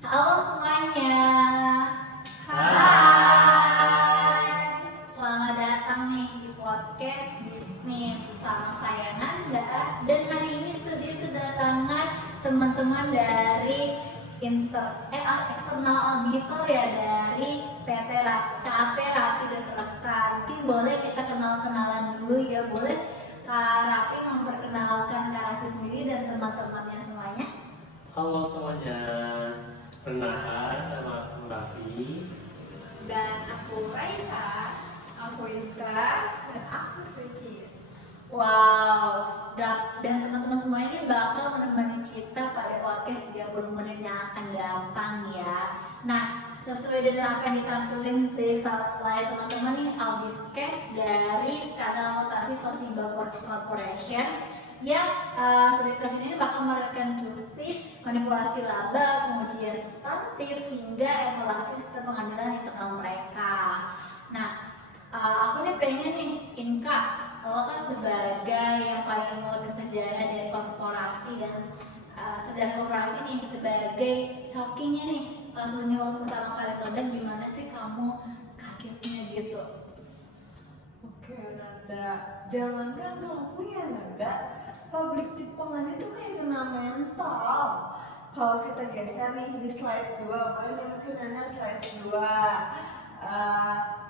Halo semuanya. Hai. Selamat datang nih di podcast bisnis bersama saya Nanda. Dan hari ini studio kedatangan teman-teman dari eksternal auditor ya, dari PT KAP Rapi dan Rekan. Mungkin boleh kita kenal-kenalan dulu ya, boleh Kak Rapi memperkenalkan Kak Rapi sendiri dan teman-temannya semuanya. Halo semuanya, perkenalkan nama aku Raffi. Dan aku Raisa, aku Inka, dan aku Suci. Wow, dan teman-teman semua ini bakal menemani kita pada podcast 30 menit yang akan datang ya. Nah, sesuai dengan apa yang ditampilkan dari layar teman-teman nih, auditcast dari skala akuntansi Toshiba Corporation yang Auditcast ini bakal merekonstruksi manipulasi laba, pengujian substantif, hingga evaluasi sistem pengadilan internal mereka. Nah, aku nih pengen nih, Inka, lo kan sebagai yang paling mengerti sejarah dari korporasi dan sejarah korporasi nih, sebagai shockingnya nih, kasusnya waktu pertama kali meledak, gimana sih kamu kagetnya gitu? Oke Nanda, jangankan kamu ya Nanda, publik Jepang aja tuh kayak kena mental. Kalau kita geser nih di slide 2, boleh mungkin Nanda slide 2.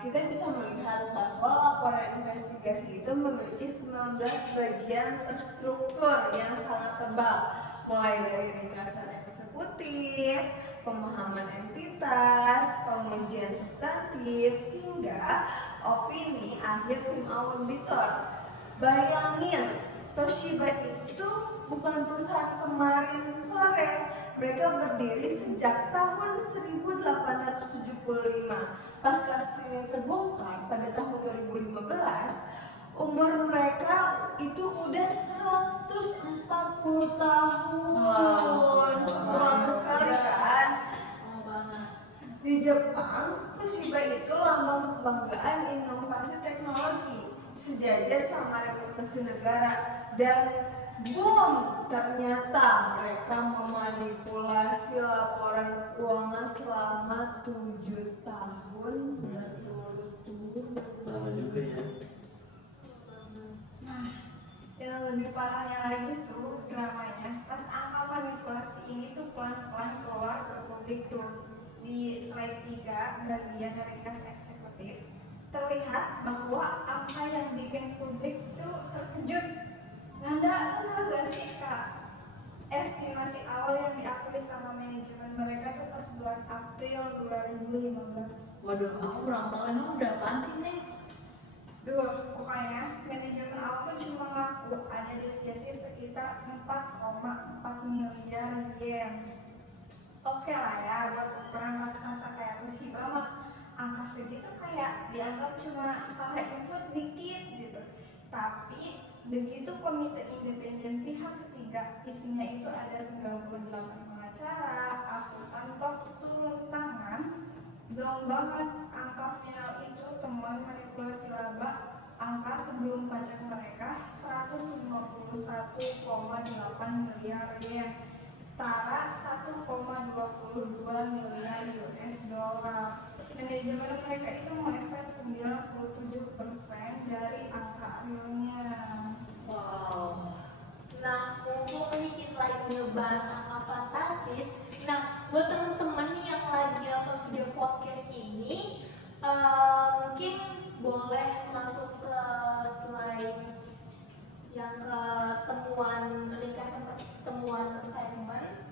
Kita bisa melihat bahwa laporan investigasi itu memiliki 19 bagian terstruktur yang sangat tebal, mulai dari ringkasan eksekutif, pemahaman entitas, pengujian substantif, hingga opini akhir tim auditor. Bayangin, Toshiba itu bukan perusahaan kemarin sore. Mereka berdiri sejak tahun 1875. Pas kasus ini terbongkar pada tahun 2015, umur mereka itu udah 140 tahun. Cukup lama sekali kan? Di Jepang, Toshiba itu lambang kebanggaan inovasi teknologi, sejajar sama reputasi negara. Dan boom, ternyata mereka memanipulasi laporan keuangan selama 7 tahun berturut-turut. Lama juga ya. Nah, yang lebih parahnya lagi tuh dramanya pas angka manipulasi ini tuh pelan-pelan keluar ke publik tuh. Di slide 3 bagian ringkas eksekutif terlihat bahwa angka yang bikin publik tuh terkejut. Nanda, lu tahu gak sih Kak, estimasi awal yang diakui sama manajemen mereka tuh pas bulan April 2015? Waduh, aku kurang tahu emang berapaan sih nih? Pokoknya manajemen awal tuh cuma ngaku ada deviasi sekitar 4,4 miliar yen. Oke lah ya, buat ukuran raksasa kayak Toshiba mah angka segitu kayak dianggap cuma salah input dikit gitu. Tapi begitu komite independen pihak ketiga, isinya itu ada 98 pengacara, akuntan top turun tangan, zong banget angka final itu temuan manipulasi laba. Angka sebelum pajak mereka 151,8 miliar yen, setara 1,22 miliar US dollar. Manajemen mereka itu meleset 97% dari angka realnya. Wow. Nah, mumpung nih kita lagi ngebahas angka fantastis, nah buat teman-teman nih yang lagi nonton video podcast ini, mungkin boleh masuk ke slide yang ke ringkasan temuan assignment.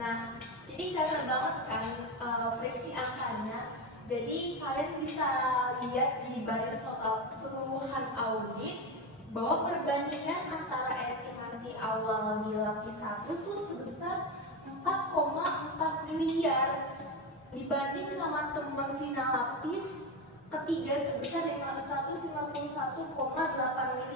Nah, ini kelihatan banget kan friksi angkanya. Jadi kalian bisa lihat di baris total keseluruhan audit bahwa perbandingan antara estimasi awal di lapis 1 tuh sebesar 4,4 miliar dibanding sama teman final lapis ketiga sebesar 151,8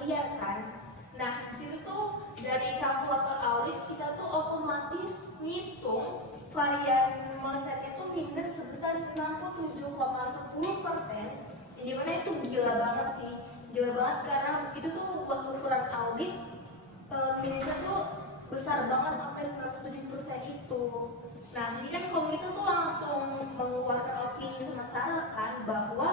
miliar kan. Nah, di situ tuh dari kalkulator audit kita tuh otomatis ngitung varian melesetnya tuh minus sebesar 97,8 dimana itu gila banget sih, gila banget karena itu tuh waktu ukuran audit minusnya tuh besar banget sampai 97% itu. Nah, jadi kan komite tuh langsung mengeluarkan opini sementara kan bahwa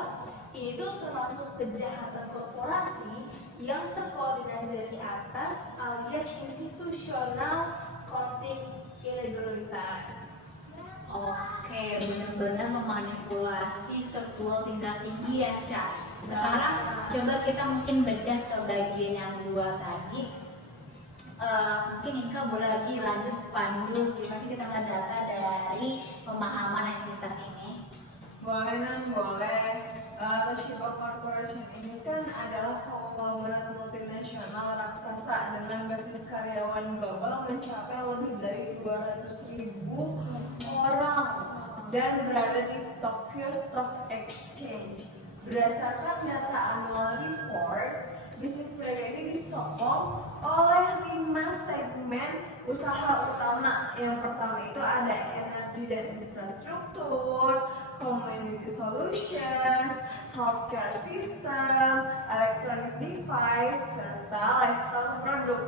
ini tuh termasuk kejahatan korporasi yang terkoordinasi dari atas alias institusional konflik ilegalitas. Oke, benar-benar memanipulasi sebuah tingkat tinggi ya, Ca. Sekarang coba kita mungkin bedah ke bagian yang dua tadi. Mungkin Inka boleh lagi lanjut pandu gimana sih kita melihat data dari pemahaman entitas ini. Boleh Nan, boleh. Toshiba Corporation ini kan adalah konglomerat multinasional raksasa dengan basis karyawan global mencapai lebih dari 200.000 orang dan berada di Tokyo Stock Exchange. Berdasarkan data annual report, bisnis mereka ini disokong oleh 5 segmen usaha utama. Yang pertama itu ada energi dan infrastruktur, community solutions, healthcare system, electronic device, serta lifestyle produk.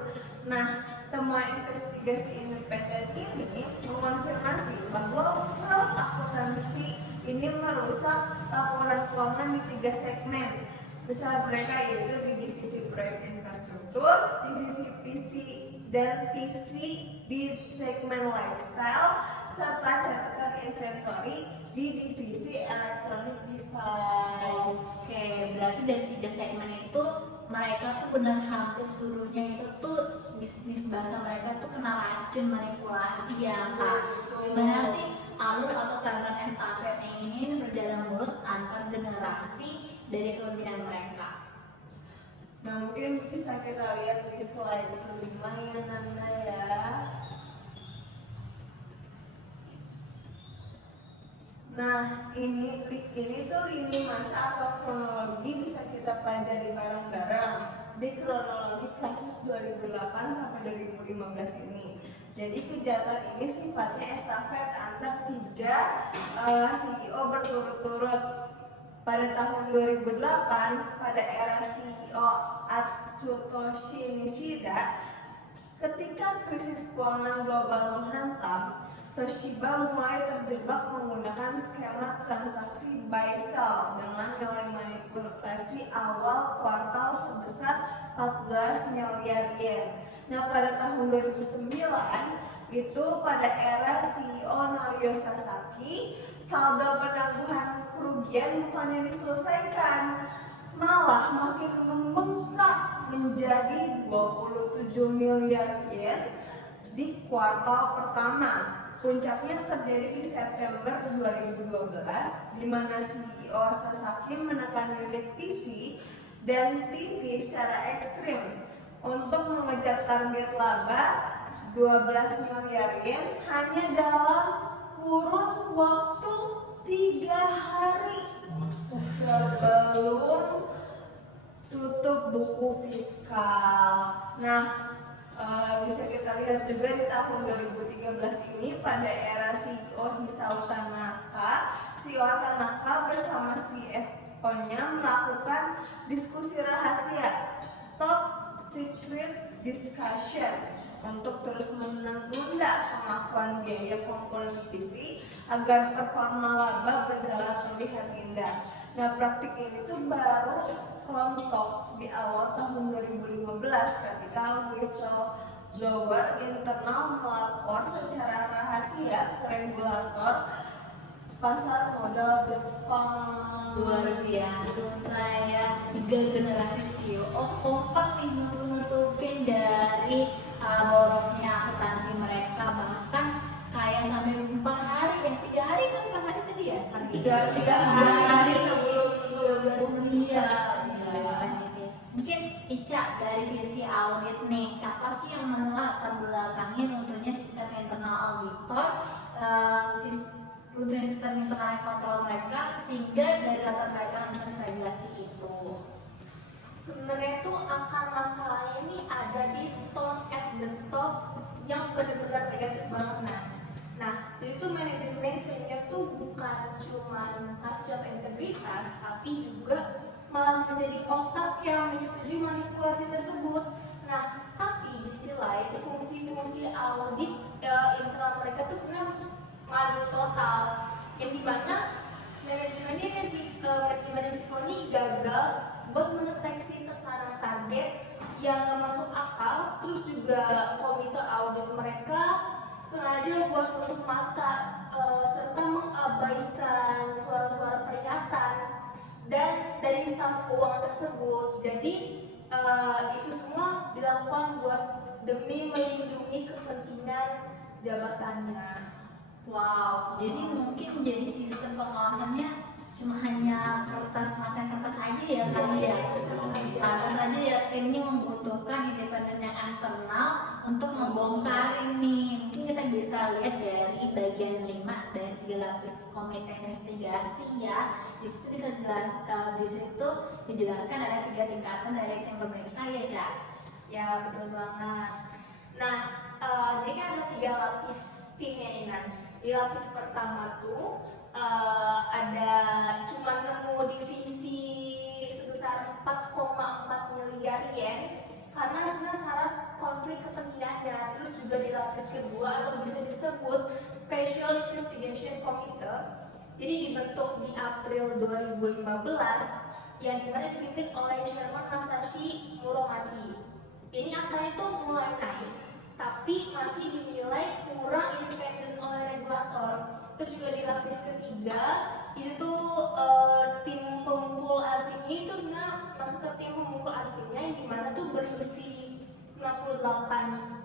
Nah, temuan investigasi independen ini mengonfirmasi bahwa fraud akuntansi ini merusak laporan keuangan di 3 segmen besar mereka, yaitu di divisi proyek infrastruktur, divisi PC dan TV di segmen lifestyle, serta catatan inventory di divisi electronic device. Oke, berarti dari 3 segmen itu mereka tuh benar hampir seluruhnya itu tuh bisnis bahasa mereka tuh kena racun manipulasi ya Kak. Gimana sih alur atau tarikan estafetnya ini berjalan mulus antar generasi dari kepemimpinan mereka? Nah, mungkin bisa kita lihat di slide kelima ya Nanda ya. Nah, ini tuh lini masa atau kronologi bisa kita pelajari bareng-bareng di kronologi kasus 2008 sampai 2015 ini. Jadi kejahatan ini sifatnya estafet antar 3 CEO berturut-turut. Pada tahun 2008, pada era CEO Atsutoshi Nishida, ketika krisis keuangan global menghantam, Toshiba mulai terjebak menggunakan skema transaksi buy sell dengan nilai manipulasi awal kuartal sebesar 14 miliar yen. Nah, pada tahun 2009 itu pada era CEO Norio Sasaki, saldo penangguhan kerugian bukannya diselesaikan, malah makin membengkak menjadi 27 miliar yen di kuartal pertama. Puncaknya terjadi di September 2012, di mana CEO Sasaki menekan unit PC dan TV secara ekstrim untuk mengejar target laba 12 miliar yen hanya dalam kurun waktu 3 hari sebelum tutup buku fiskal. Nah, bisa kita lihat juga di tahun 2013 ini pada era CEO Hisao Tanaka, CEO Tanaka bersama CFO-nya melakukan diskusi rahasia top secret discussion untuk terus menunda pengakuan biaya komponen PC agar performa laba berjalan terlihat indah. Nah, praktik ini tuh baru rontok di awal tahun 2015 ketika whistleblower internal melapor secara rahasia ke regulator pasar modal Jepang. Luar biasa ya, 3 generasi CEO kompak nih nutupin dari boroknya akuntansi mereka, bahkan kayak sampai 4 hari ya, 3 hari kan 4 hari tadi ya? 3 hari sebelum 12 meninggal. Mungkin Ica dari sisi audit nih, apa sih yang melatar belakangnya runtuhnya sistem internal auditor, runtuhnya sistem internal kontrol mereka sehingga dari latar belakang regulasi itu? Sebenarnya tuh akar masalahnya ini ada di tone at the top yang benar-benar negatif banget. Nah, jadi tuh manajemen senior tuh bukan cuman ngasih contoh integritas, tapi juga malah menjadi otak yang menyetujui manipulasi tersebut. Nah, tapi di sisi lain fungsi-fungsi audit internal mereka tuh sebenarnya mandul total, yang dimana manajemen risiko ini gagal buat mendeteksi tekanan target yang gak masuk akal, terus juga komite audit mereka sengaja buat tutup mata serta mengabaikan suara-suara peringatan dan dari staf keuangan tersebut. Jadi itu semua dilakukan buat demi melindungi kepentingan jabatannya. Wow, jadi mungkin jadi sistem pengawasannya cuma hanya kertas macam kertas aja ya kali ya. Kertas aja ya, ini membutuhkan independen yang eksternal untuk ngebongkar ini. Mungkin kita bisa lihat dari bagian 5 dari 3 lapis komite investigasi ya. Di situ dijelaskan ada 3 tingkatan dari tim pemeriksa ya, Cak. Ya, betul banget. Nah, jadi kan ada 3 lapis timnya ini. Di lapis pertama tuh ada cuma nemu divisi sebesar 4,4 miliar yen karena sebenarnya syarat konflik kepentingannya. Terus juga di lapis kedua atau bisa disebut Special Investigation Committee, jadi dibentuk di April 2015 yang dimana dipimpin oleh Chairman Masashi Muromachi. Ini angkanya itu mulai naik, tapi masih dinilai kurang independen oleh regulator. Terus juga di lapis ketiga itu tuh tim pemukul asingnya itu sebenarnya masuk ke tim pemukul asingnya yang dimana tuh berisi 98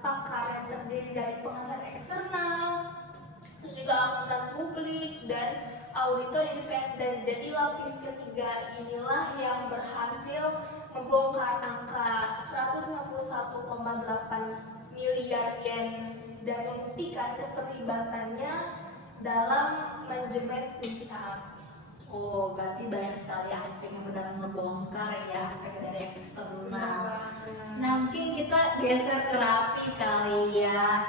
pakar yang terdiri dari pengacara eksternal, terus juga akuntan publik dan auditor independen. Jadi lapis ketiga inilah yang berhasil membongkar angka 151,8 miliar yen dan membuktikan keterlibatannya dalam manajemen puncak. Oh, berarti banyak sekali aspek yang benar ngebongkar ya, aspek dari eksternal. Nah, mungkin kita geser ke Rapi kali ya.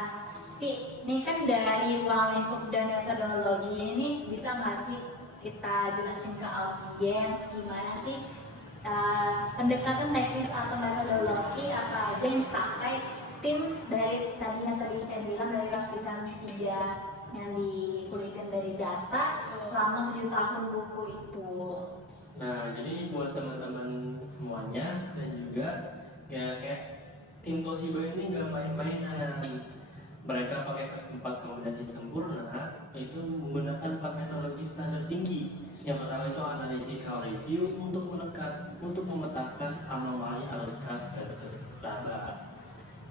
Pi, ini kan dari ruang lingkup dan metodologi ini bisa nggak sih kita jelasin ke audiens gimana sih pendekatan teknis atau metodologi apa aja yang dipakai tim dari tadi saya bilang dari lapisan 3 yang dipulihkan dari data selama 7 tahun buku itu. Nah, jadi buat teman-teman semuanya dan juga kayak tim Toshiba ini nggak main-mainan. Mereka pakai 4 kombinasi sempurna, itu menggunakan 4 metodologi standar tinggi. Yang pertama itu analytical review untuk memetakan anomali arus kas versus laba.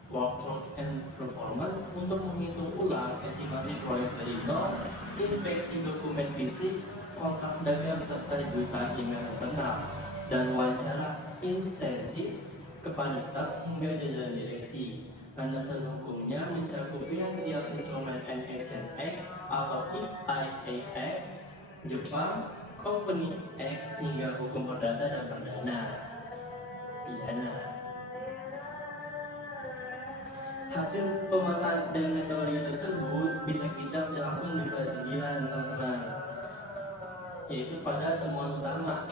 Work and performance untuk menghitung ulang estimasi proyek dari nol, inspeksi dokumen fisik, kontrak dagang serta jutaan email internal, dan wawancara intensif kepada staf hingga jajaran direksi. Landasan hukumnya mencakup Financial Instrument and Exchange Act atau FIA Act, Jepang, Companies Act hingga hukum perdata dan perdana pidana. Hasil pemetaan dan metodologi tersebut bisa langsung 9 teman-teman, yaitu pada temuan utama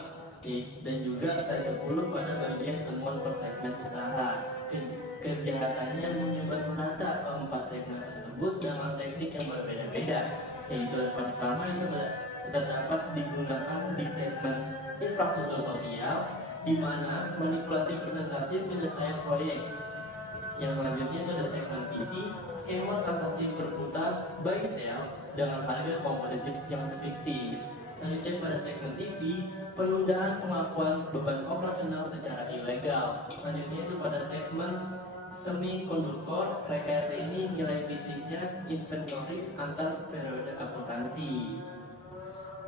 dan juga slide 10 pada bagian temuan per segmen usaha. Kejahatannya menyebar merata ke 4 segmen tersebut dengan teknik yang berbeda-beda, yaitu yang pertama itu terdapat digunakan di segmen infrastruktur sosial, di mana manipulasi presentasi penyelesaian proyek. Yang selanjutnya itu ada segmen PC, skema transaksi berputar buy sell dengan harga kompetitif yang fiktif. Selanjutnya pada segmen TV, penundaan pengakuan beban operasional secara ilegal. Selanjutnya itu pada segmen semikonduktor, rekayasa ini nilai fisiknya inventory antar periode akuntansi.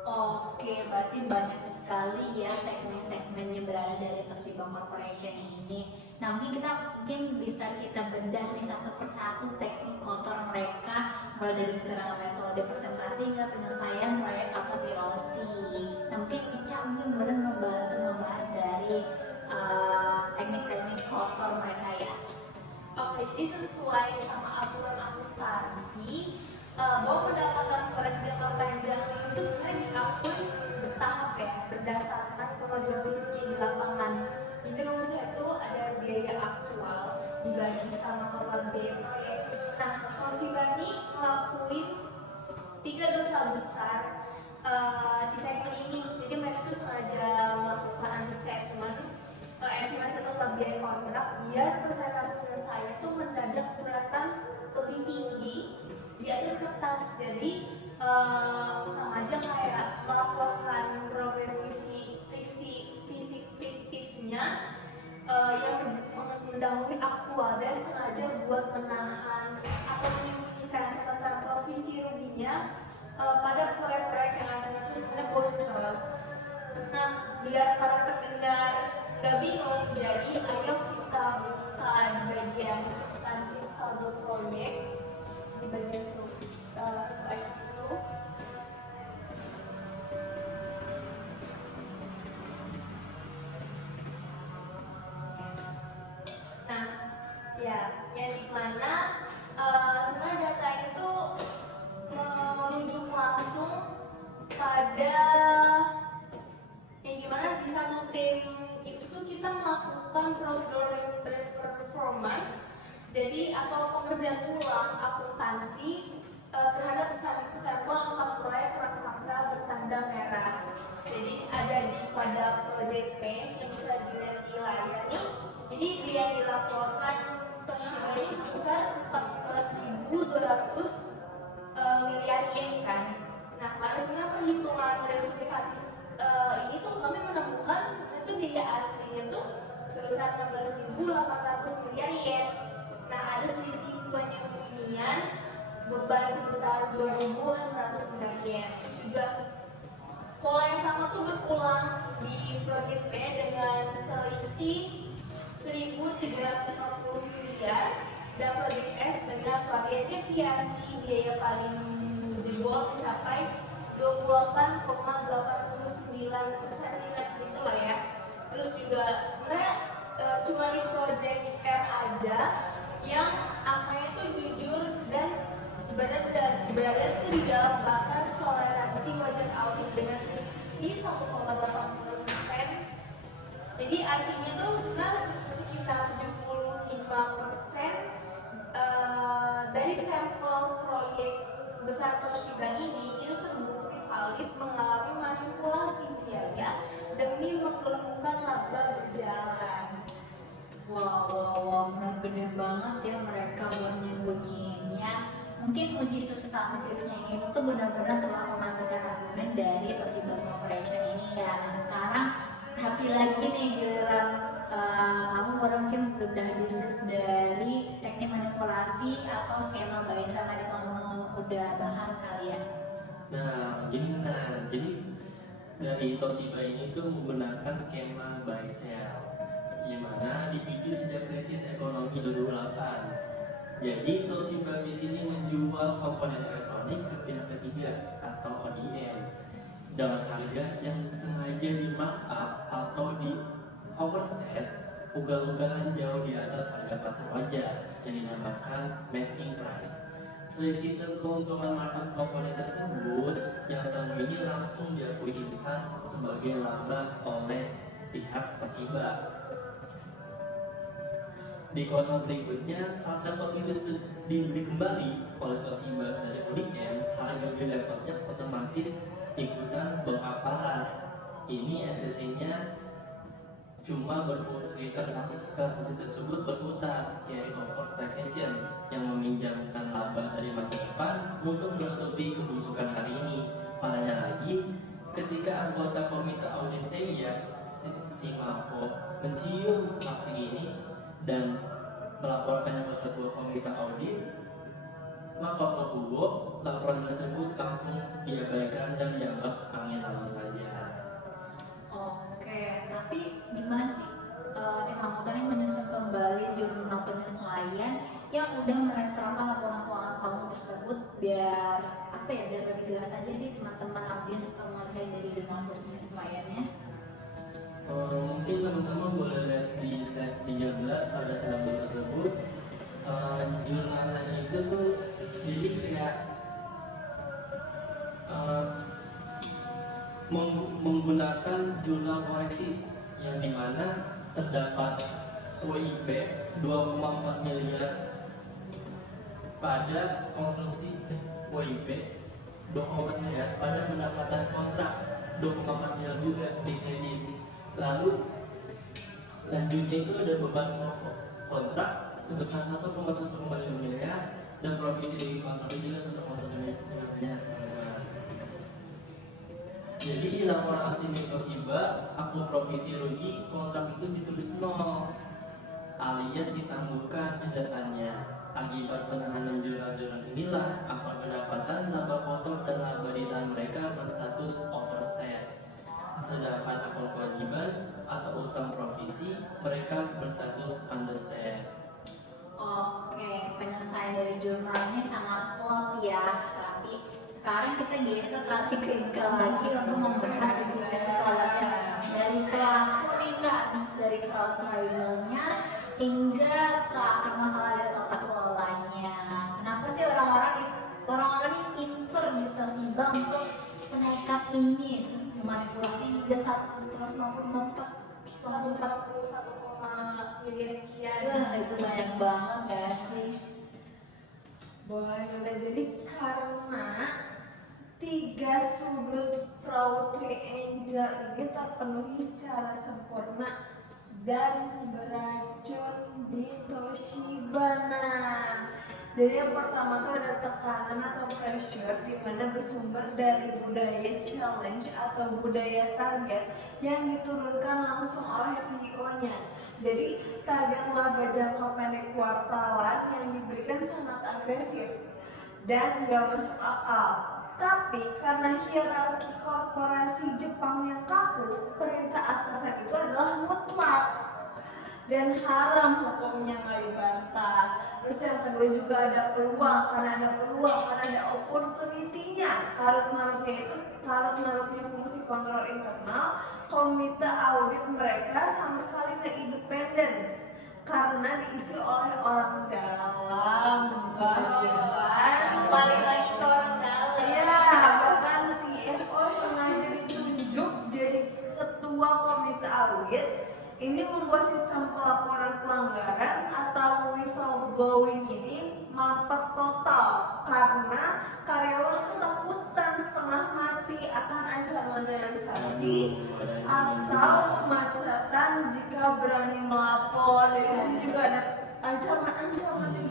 Oke, berarti banyak sekali ya segmen-segmen yang berada dari Toshiba Corporation ini. Nah, mungkin bisa kita bedah nih satu persatu teknik kotor mereka, mulai dari kecurangan metode presentasi hingga penyelesaian proyek atau POC. Nah, mungkin Ica boleh membantu membahas dari teknik-teknik kotor mereka ya. Oke, jadi sesuai sama aturan akuntansi, bahwa pendapatan biar para pendengar gak bingung, jadi ayo kita buka di bagian substantif saldo proyek di bagian slide itu. Nah, ya, yang dimana sebenarnya data ini tuh merujuk langsung pada yang gimana di satu tim itu tuh kita melakukan prosedur performance, jadi atau pengerjaan ulang akuntansi terhadap sampel angka proyek raksasa bertanda merah. Jadi ada pada project P yang bisa dilihat di layar nih. Jadi dia yang dilaporkan Toshiba ini sebesar 14.200 miliar yen kan. Nah, pada sebenarnya perhitungan realisasi ini tuh kami menemukan sebenarnya tuh biaya aslinya tuh sebesar 16.800 miliar yen. Nah, ada selisih penyembunyian beban sebesar 2.600 miliar yen. Juga pola yang sama tuh berulang di project B dengan selisih 1.350 miliar dan project S dengan varian deviasi biaya paling jebol mencapai 28,89% segitu lah ya. Terus juga sebenarnya cuma di project R aja yang angkanya itu jujur dan berada tuh di dalam batas toleransi wajar audit dengan selisih 1,80%. Jadi artinya tuh sebenarnya sekitar 75% dari sampel proyek besar Toshiba ini itu terbukti valid mengalami manipulasi biaya demi mengeluhkan laba berjalan. Wow, bener-bener banget ya mereka buat nyembunyiinnya. Mungkin uji substansifnya itu tuh benar-benar telah mematikan argumen dari Toshiba Corporation ini ya. Nah sekarang tapi lagi nih giliran kamu mungkin udah bisnis dari teknik manipulasi atau skema Baisa tadi kamu udah bahas kali ya. Nah, jadi dari Toshiba ini tuh menggunakan skema buy sell, di mana dipicu sejak krisis ekonomi 2008. Jadi Toshiba di sini menjual komponen elektronik ke pihak ketiga atau ODM dengan harga yang sengaja di markup atau di overstate ugal-ugalan jauh di atas harga pasar wajar yang dinamakan masking price. Selisih keuntungan markup komponen tersebut yang selama ini langsung diakui instan sebagai laba oleh pihak Toshiba. Di kuartal berikutnya, saat laptop itu dibeli kembali oleh Toshiba dari ODM, harga beli laptopnya otomatis ikutan bengkak parah. Ini SSC-nya cuma sekitar transaksi tersebut berputar carry over taxation yang meminjamkan laba dari masa depan untuk menutupi kebusukan hari ini. Parahnya lagi, ketika anggota komite audit saya si Marco mencium praktik ini dan melaporkannya ke ketua komite audit, maka Tokubo laporan tersebut langsung diabaikan dan dianggap angin lalu saja. Oke, tapi gimana sih tim angkutan ini menyusun kembali jurnal penyesuaian yang udah menetralkan laporan keuangan palsu tersebut biar biar lebih jelas aja sih teman-teman audiens untuk melihat dari jurnal penyesuaiannya. Mungkin teman-teman boleh lihat di slide 13 pada tabel tersebut. Jurnalnya itu tuh jadi kayak menggunakan jurnal koreksi yang dimana terdapat WIP 2,4 miliar pada konstruksi WIP 2,4 miliar pada pendapatan kontrak 2,4 miliar juga di kredit. Lalu lanjutnya itu ada beban pokok kontrak sebesar 1,1 miliar dan provisi dari kontrak juga 1,1 miliar. Jadi di laporan asli milik Toshiba, akun provisi rugi kontrak itu ditulis 0 alias ditangguhkan penjelasannya. Akibat penanganan jurnal-jurnal inilah akun pendapatan, laba kotor dan laba di tangan mereka berstatus overstate. sedangkan akun kewajiban atau utang provisi mereka berstatus understand. Oke, penyelesaian dari jurnalnya sangat klop ya. Tapi sekarang kita geser ke kritikal lagi untuk membahas sisi psikologis dari pelaku nih kak, dari fraud trialnya hingga ke akar masalah dari tata kelolanya. Kenapa sih orang-orang ini pinter gitu sih bang untuk senekat ini memanipulasi hingga 194 miliar sekian. itu banyak banget gak sih? Boleh Nanda, jadi karena 3 sudut fraud triangle ini terpenuhi secara sempurna dan beracun di Toshibana. Jadi yang pertama tuh ada tekanan atau pressure di mana bersumber dari budaya challenge atau budaya target yang diturunkan langsung oleh CEO-nya. Jadi target laba jangka pendek kuartalan yang diberikan sangat agresif dan gak masuk akal. Tapi karena hierarki korporasi Jepang yang kaku, perintah atasan itu adalah mutlak dan haram, hukumnya nggak dibantah. Terus yang kedua juga ada peluang, karena ada opportunity-nya. Karut-marutnya fungsi kontrol internal, komite audit mereka sama sekali nggak independen karena diisi oleh orang dalam. Balik lagi ke orang dalam. Iya, bahkan CFO sengaja ditunjuk jadi ketua komite audit. Ini membuat sistem pelaporan pelanggaran atau whistleblowing ini mampet total karena karyawan ketakutan setengah mati akan ancaman realisasi atau pemecatan jika berani melapor. Jadi ini juga ada ancaman juga nih.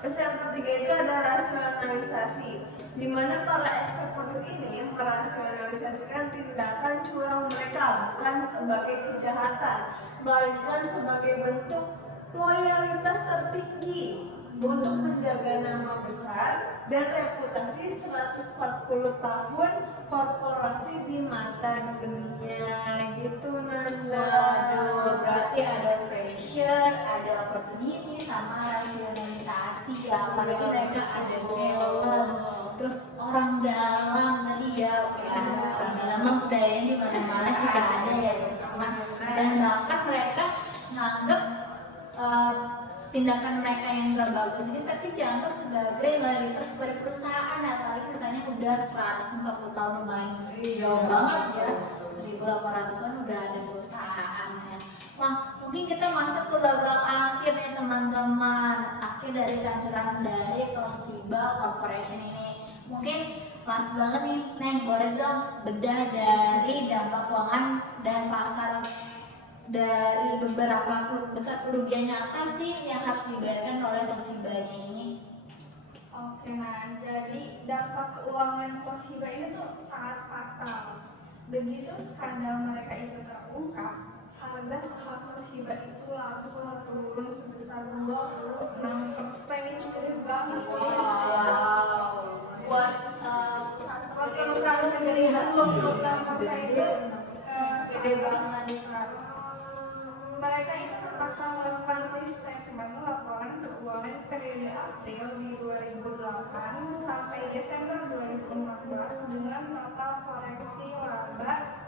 Terus yang ketiga itu ada rasionalisasi, di mana para eksekutif ini merasionalisasikan tindakan curang mereka bukan sebagai kejahatan, melainkan sebagai bentuk loyalitas tertinggi untuk menjaga nama besar dan reputasi 140 tahun korporasi di mata dunia gitu Nanda. Waduh, berarti ada pressure, ada opportunity, sama rasionalisasi ya. Apalagi mereka ada challenge, terus orang dalam tadi ya, orang dalam mah budayanya di mana-mana juga ada ya teman. Dan bahkan mereka nganggep tindakan mereka yang gak bagus ini tapi dianggap sebagai loyalitas kepada perusahaan, apalagi perusahaannya udah 140 tahun lumayan jauh banget ya, 1800-an udah ada perusahaannya. Wah, mungkin kita masuk ke babak akhir nih teman-teman, akhir dari kehancuran dari Toshiba Corporation ini. Mungkin pas banget nih, Neng, boleh dong bedah dari dampak keuangan dan pasar dari beberapa besar kerugian nyata sih yang harus dibayarkan oleh Toshiba ini. Oke, nah jadi dampak keuangan Toshiba ini tuh sangat fatal. Begitu skandal mereka itu terungkap, harga saham Toshiba itu langsung turun sebesar 26%. Itu gede banget sih. Buat Kalau sendiri 26% itu gede banget. Mereka itu terpaksa melakukan restatement laporan keuangan periode April di 2008 sampai Desember 2014 dengan total koreksi laba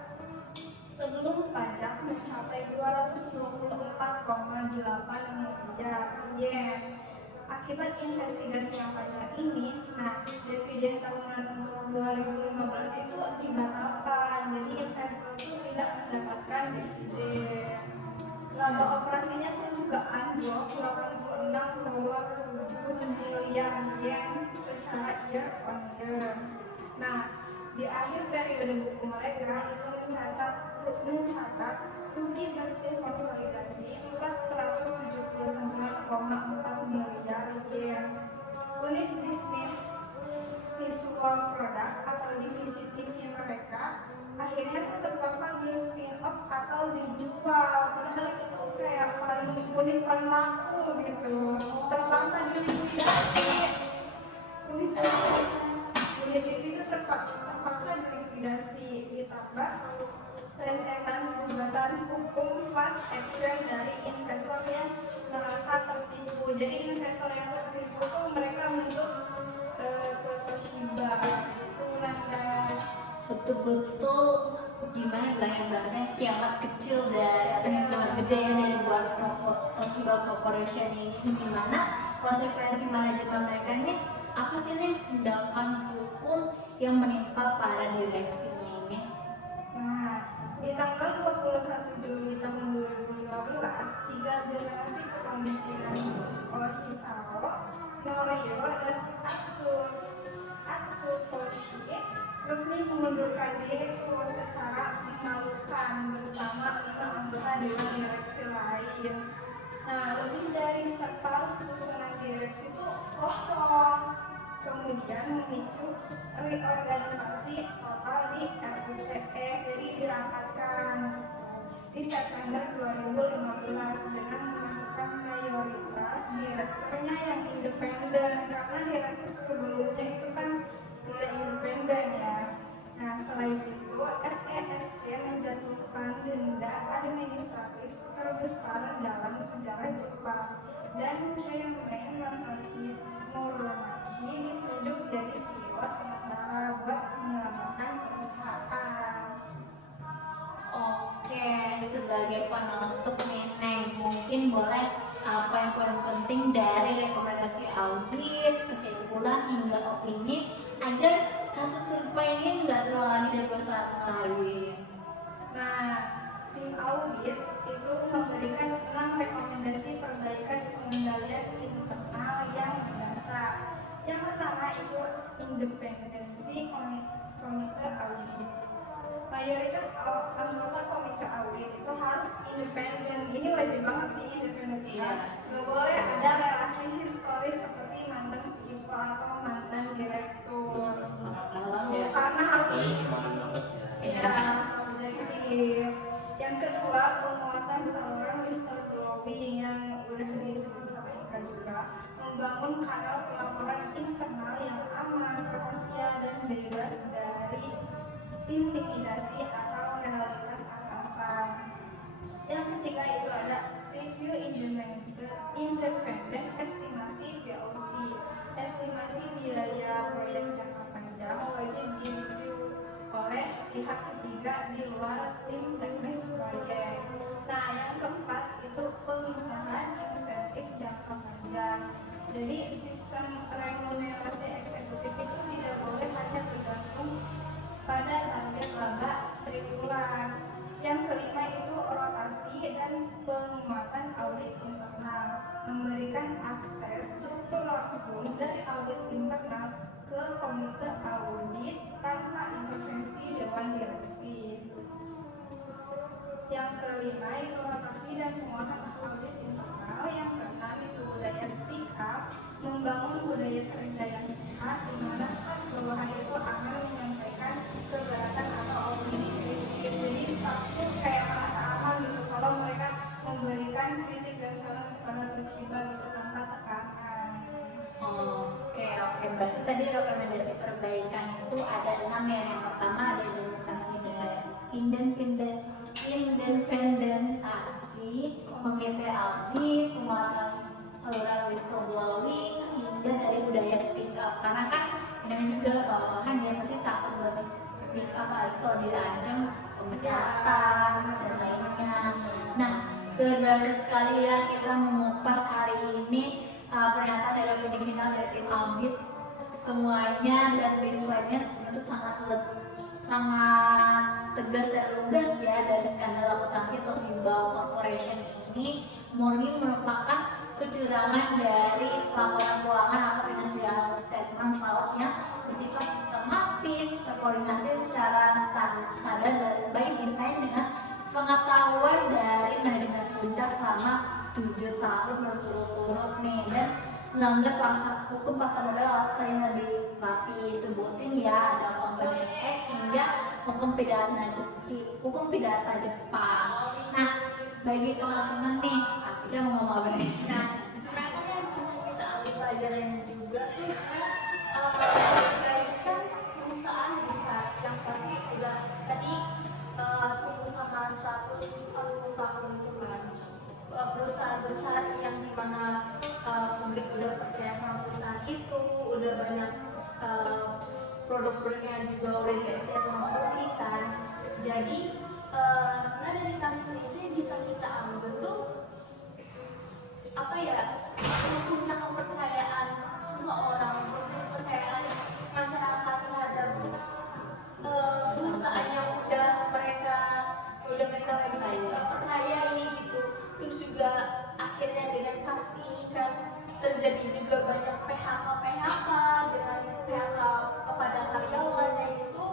sebelum pajak mencapai 224,8 miliar yen. Akibat investigasi yang panjang ini, nah dividen tahunan untuk 2015 itu dibatalkan, jadi investor itu tidak mendapatkan dividen. Laba operasinya tuh juga anjlok 86,7 miliar yen secara year on year. Nah, di akhir periode buku mereka itu mencatat rugi bersih konsolidasi 479,4 miliar yen. Unit bisnis visual product atau divisi TV mereka akhirnya tuh terpaksa di spin off atau dijual, padahal itu tuh kayak unit paling laku gitu, terpaksa dilikuidasi. Unit TV itu terpaksa dilikuidasi gitu. ditambah rentetan gugatan hukum class action dari investor yang merasa tertipu. Jadi investor yang tertipu tuh mereka menuntut ke Toshiba itu Nanda. Betul-betul gimana bilangnya bahasanya kiamat kecil dari atau yang kiamat gede ya dari buat Toshiba Corporation ini, gimana konsekuensi manajemen mereka ini apa sih nih tindakan hukum yang menimpa para direksinya ini. Nah, di tanggal 21 Juli tahun 2015, 3 generasi kepemimpinan Ohisawa, Norio, dan Atsutoshi resmi mengundurkan diri secara memalukan bersama 5 anggota dewan direksi lain. Nah, lebih dari separuh susunan direksi itu kosong. Kemudian memicu reorganisasi total di RUPS, jadi dirapatkan di September 2015 dengan memasukkan mayoritas direkturnya yang independen, karena direktur sebelumnya itu kan tidak independen ya. Nah, selain itu SESC menjatuhkan denda administratif terbesar dalam sejarah Jepang, dan Chairman Masashi Muromachi ditunjuk jadi CEO sementara buat menyelamatkan perusahaan. Oke, sebagai penutup nih Neng, mungkin boleh apa yang paling penting dari rekomendasi audit, kesimpulan hingga opini agar kasus serupa ini nggak terulang lagi dari perusahaan lain. Nah, tim audit itu memberikan 6 rekomendasi perbaikan pengendalian internal yang mendasar. Yang pertama itu independensi komite audit. Mayoritas anggota komite audit itu harus independen. Ini wajib banget sih independen. Iya. Nggak boleh ada relasi historis seperti mantan CEO atau mantan direktur. Malam ya. Karena harus Oh ini kemarin banget ya. Iya. positif. Yang kedua, penguatan saluran whistleblowing yang udah disebut sama Ika juga, membangun kanal pelaporan internal yang aman, rahasia, dan bebas dari intimidasi atau realitas atasan. Yang ketiga itu ada review independent estimasi VOC. Estimasi biaya proyek jangka panjang wajib direview oleh pihak ketiga di luar tim teknis proyek. Nah, yang keempat itu pemisahan insentif jangka panjang. Jadi sistem remunerasi eksekutif itu tidak boleh hanya tergantung pada target laba triwulan. Yang kelima itu rotasi dan penguatan audit internal, memberikan akses struktur langsung dari audit internal ke komite audit tanpa intervensi dewan direksi. Yang kelima itu rotasi dan penguatan audit internal. Yang keenam itu budaya speak up, membangun budaya kerja yang sehat di mana staf bawahan itu akan menyampaikan keberatan atau opini kritis. Jadi staf itu kayak merasa aman gitu kalau mereka memberikan kritik dan saran kepada Toshiba gitu tanpa tekanan. Oke, berarti tadi rekomendasi perbaikan itu ada 6 ya. Yang pertama ada implementasi dari independensasi, komite audit, penguatan saluran whistleblowing, hingga dari budaya speak up. Karena kan ada juga bawahan dia pasti takut buat speak up lagi kalau dirancang pemecatan dan lainnya. Nah, luar biasa sekali ya kita mengupas hari ini pernyataan dari opini final dari tim audit. Semuanya dan baseline-nya sebenarnya itu sangat tegas dan lugas ya. Dari skandal akuntansi Toshiba Corporation ini murni merupakan kecurangan dari laporan keuangan atau financial statement fraud yang bersifat sistematis, terkoordinasi secara sadar dan by design dengan sepengetahuan dari manajemen puncak selama 7 tahun berturut-turut nih, dan melanggar hukum pasar modal atau yang lebih rapi sebutin ya, ada Companies Act hingga hukum pidana Jepang. Nah, bagi teman-teman nih, Atika mau ngomong apa nih? Nah, sebenarnya kan yang bisa kita ambil pelajaran juga tuh sebenarnya kan perusahaan besar yang pasti udah tadi tumbuh sama 140 tahun itu kan, perusahaan besar yang dimana publik udah percaya sama perusahaan itu, udah banyak produk-produknya juga udah dipercaya sama publik kan. Jadi sebenarnya dari kasus itu yang bisa kita ambil tuh apa ya, punya kepercayaan seseorang, punya kepercayaan masyarakat terhadap perusahaan yang udah mereka percayai gitu. Terus juga akhirnya dengan kasus ini kan terjadi juga banyak PHK dengan PHK kepada karyawannya itu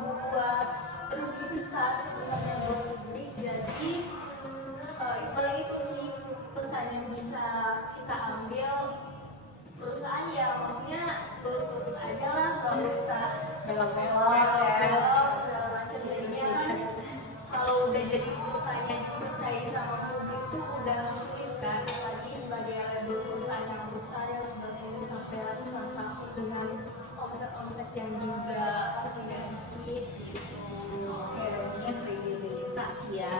membuat rugi besar sebenarnya buat publik. Jadi paling itu sih pesan yang bisa kita ambil, perusahaan ya maksudnya lurus-lurus aja lah, nggak usah belok-belok segala macam. Jadinya kan kalau udah jadi perusahaan yang dipercayai sama publik tuh udah sulit kan, apalagi sebagai label perusahaan yang besar yang sudah tumbuh sampai ratusan tahun dengan omset yang juga pasti nggak dikit gitu. Oke, ini kredibilitas ya.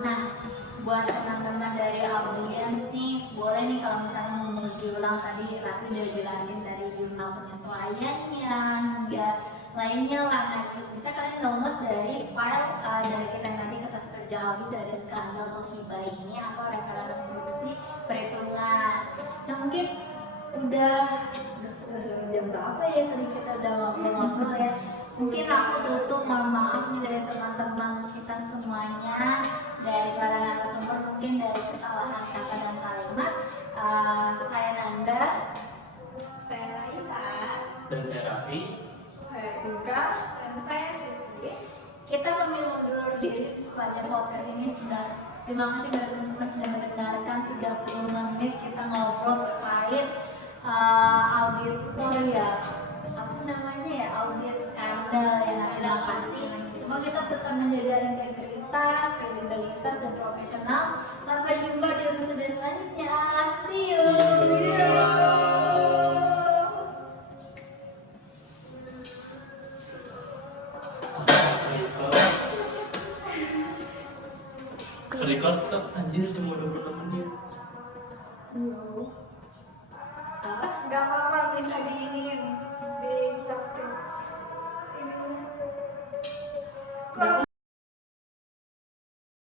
Nah, buat teman-teman dari audiens nih, boleh nih kalau misalnya mau menguji ulang tadi Raffi udah jelasin dari jurnal penyesuaiannya hingga lainnya lah. Nah, bisa kalian download dari file dari kita yang tadi kertas kerja audit dari skandal Toshiba ini atau rekonstruksi perhitungan. Nah, mungkin udah jam berapa ya tadi kita udah ngobrol-ngobrol ya. Mungkin aku tutup, mohon maaf nih dari teman-teman kita semuanya, dari para narasumber mungkin dari kesalahan kata dan kalimat. Saya Nanda, Saya Raisa. Dan saya Raffi. Saya Inka. Dan saya Cici. kita pamit undur diri sepanjang podcast ini. Terima kasih dari teman-teman sudah mendengarkan 30 menit kita ngobrol terkait auditor ya, apa sih namanya ya, audit skandal ya. Terima kasih. Semoga kita tetap menjaga integritas, kredibilitas dan profesional. Sampai jumpa di episode selanjutnya. See you. Record anjir cuma 26 menit.